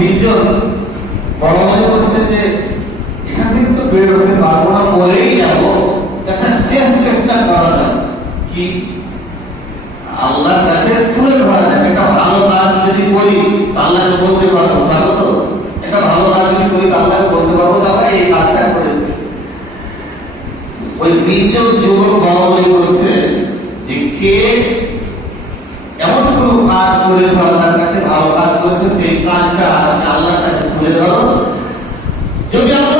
তিনজন বড় করছে যে, এখান থেকে তো বের হতে পারব না বলেই যাব। একটা শেষ চেষ্টা করা যায় কি? আল্লাহর কাছে তুলে ধরা যায় একটা ভালো কাজ যদি করি, আল্লাহকে বলতে পারব পারব তো? একটা ভালো কাজ যদি করি আল্লাহকে বলতে পারব দাদা এই কাজটা করেছে। ওই তিনজন যুবক বড় মনে করছে বলছে সেই কাজটা আল্লাহর কাছে তুলে ধরো যদি আল্লাহ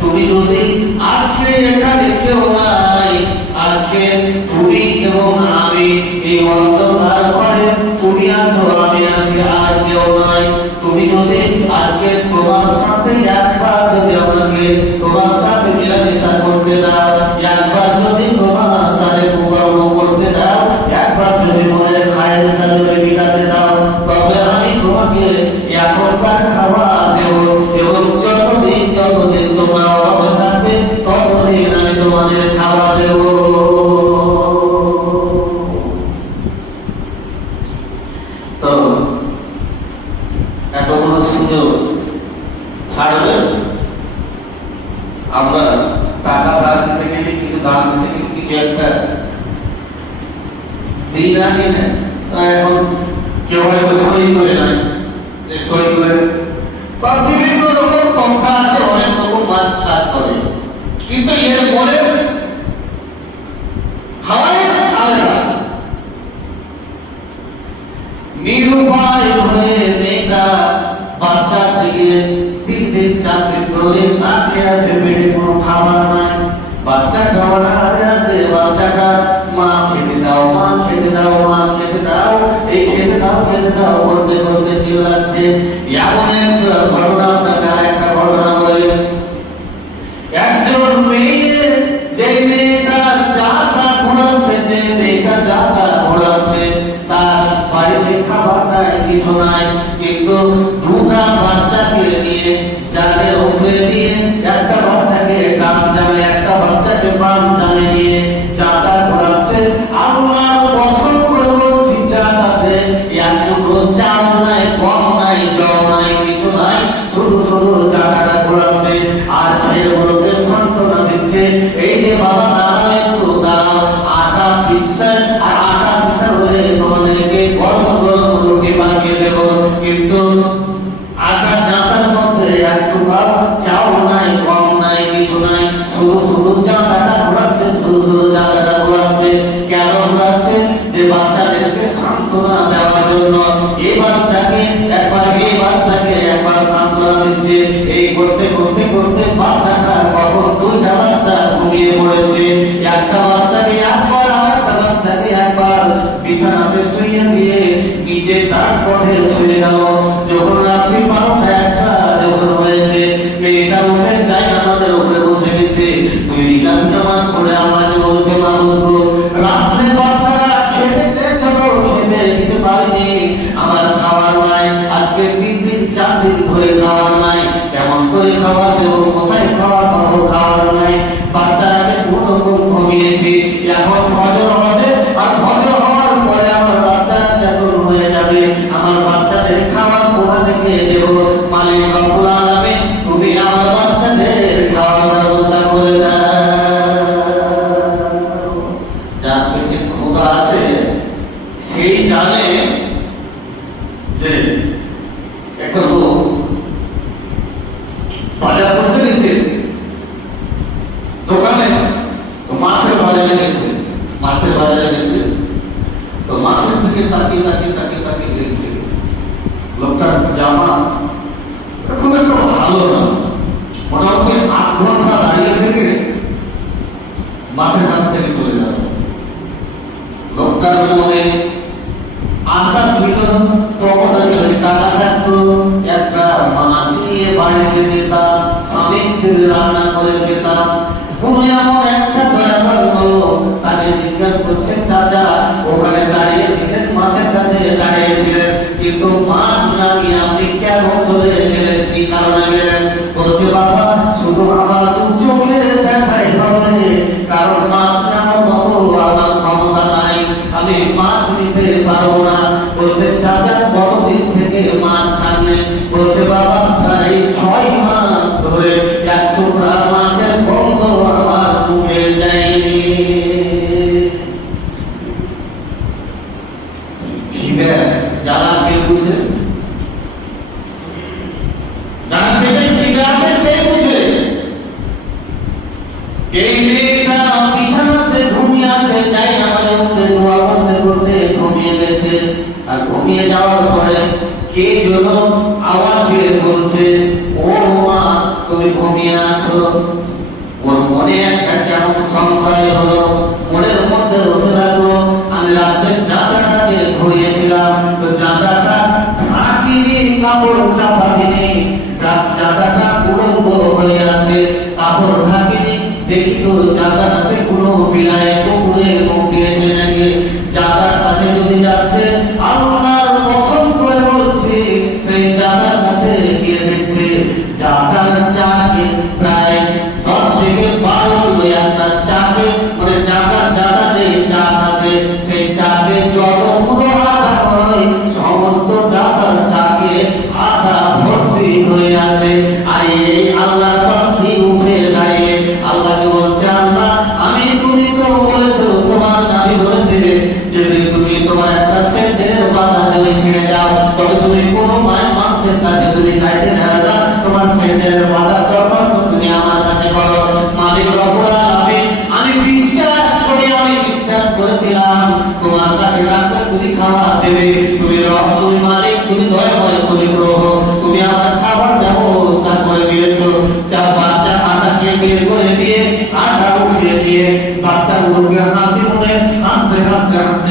তুমি যদি খাবার নাই কিছু নাই কিন্তু ছুঁয়ে দিয়ে নিজে তার পথে ছুঁয়ে গেল। যখন রাত্রি পারো খাবার কোথা থেকে দেব মালিক তার জামা, এখন একটা ভালো না। মোটামুটি আট ঘণ্টা দাঁড়িয়ে থেকে মাসের কাছ থেকে চলে যাবে। লোকটার মনে আশা ছিল তখন টাকা থাকতো একটা মাছি বাড়িতে যেতাম স্বামীদের রান্না করে খেতাম উনি এমন একটা দয়াবান লোক, তাকে জিজ্ঞাসা করছেন, চাচা, ওখানে দাঁড়িয়েছিলেন মাছের কাছে দাঁড়িয়েছিলেন কিন্তু মা Gracias. আর ঘুমিয়ে যাওয়ার পরে কে যেন আওয়াজ দিয়ে বলছে, ও মা, তুমি ঘুমিয়ে আছো? ওর মনে একটা কেমন সংশয় হলো, মনের দেখি ব্যতীত জাকানাতে কোনো বিলায় কোনো এবং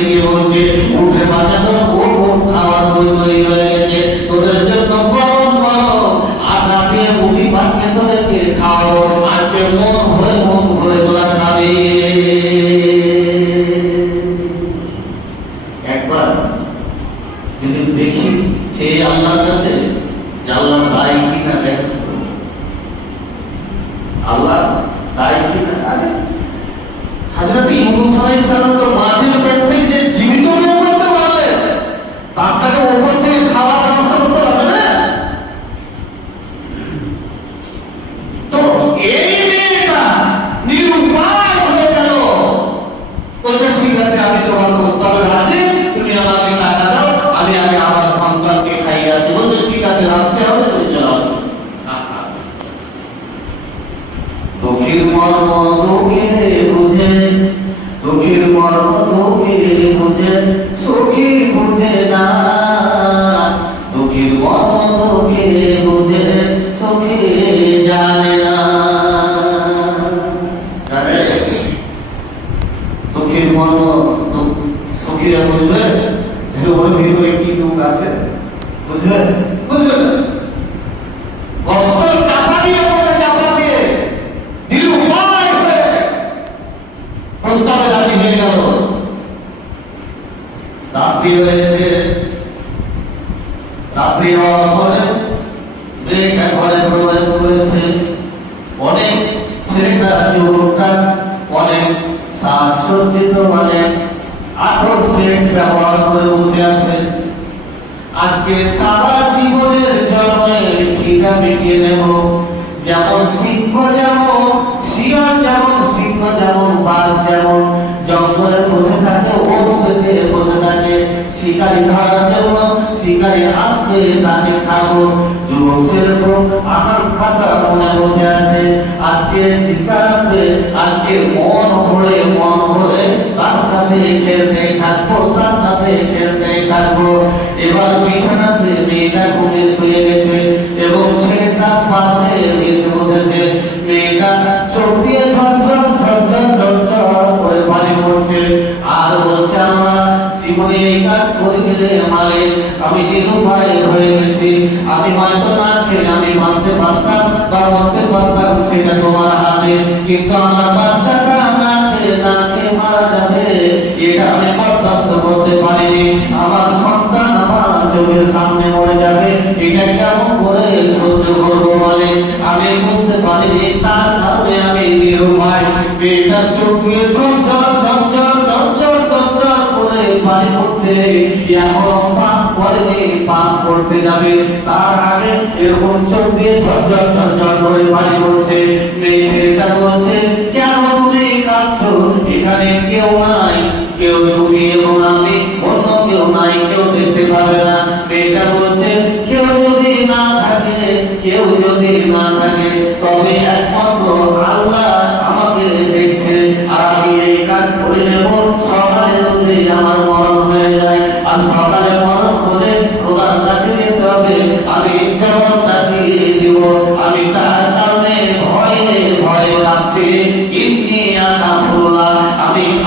দিকে বলছে হয়েছে। রাত্রি হওয়ার পরে মেয়েটা ঘরে প্রবেশ করেছে। অনেক ছেলেটা, যুবকটা, অনেক সাজসজ্জিত মানে আকর্ষণ ব্যবহার করে বসে আছে। আজকে সারা জীবনের জন্মে খিদা মিটিয়ে নেব, যেমন শিল্প যেমন শিকারি ধরার জন্য শিকারি আসবে তাকে খাব। যুবক সেরকম আমার খাতা মনে বসে আছে। আজকে শিকার আসবে, আজকে মন ভরে মন ভরে তার সাথে খেলতে থাকব, তার সাথে খেলতে থাকব। এবার বিছানাতে মেয়েটা ঘুমিয়ে শুয়ে গেছে এবং সে তার পাশে এসে বসেছে। মেয়েটা চোখ দিয়ে ঝরঝর ঝরঝর ঝরঝর করে পানি পড়ছে। আর বলছে আল্লাহ জীবনে এই কাজ রে মারে আমি নিরুপায় হয়ে গেছি। আমি হয়তো না খেয়ে আমি বাঁচতে পারতাম বা মরতে পারতাম, সেটা তোমার হাতে। কিন্তু আমার যে এখনও করেনি পাপ করতে যাবে। তার আগে এরকম চোখ দিয়ে ঝরঝর ঝরঝর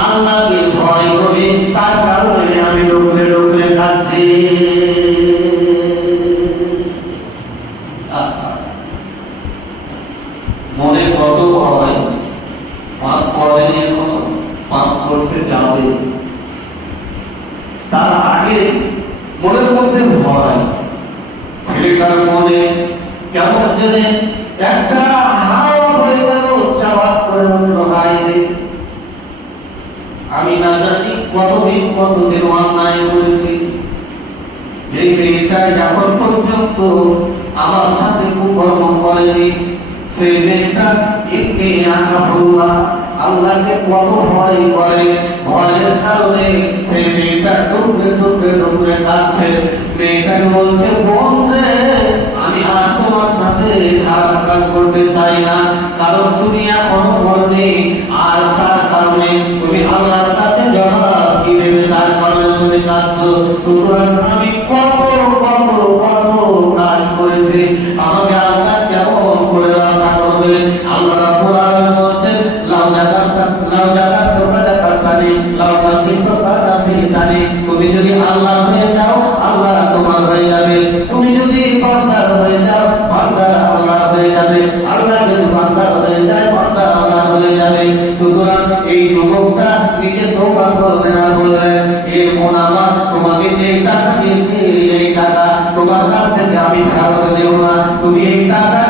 நாலாம் তাকে কত ভয় করে? ভয়ের কারণে সেই মেয়েটা টুকরে টুকরে টুকরে কাঁদছে। মেয়েটাকে বলছে বোন আমি আর তোমার সাথে খারাপ কাজ করতে চাই না। কারণ তুমি এখনও করনি আর তার কারণে তুমি আল্লাহর কাছে জবাব কি দেবে? তার কারণে তুমি কাঁদছো। সুতরাং এই যুবকটা নিজে তোবা করলেন আর বললেন এ মন আমার তোমাকে যে টাকা দিয়েছি, এই টাকা তোমার কাছ থেকে আমি ফেরত দেব না। তুমি এই টাকা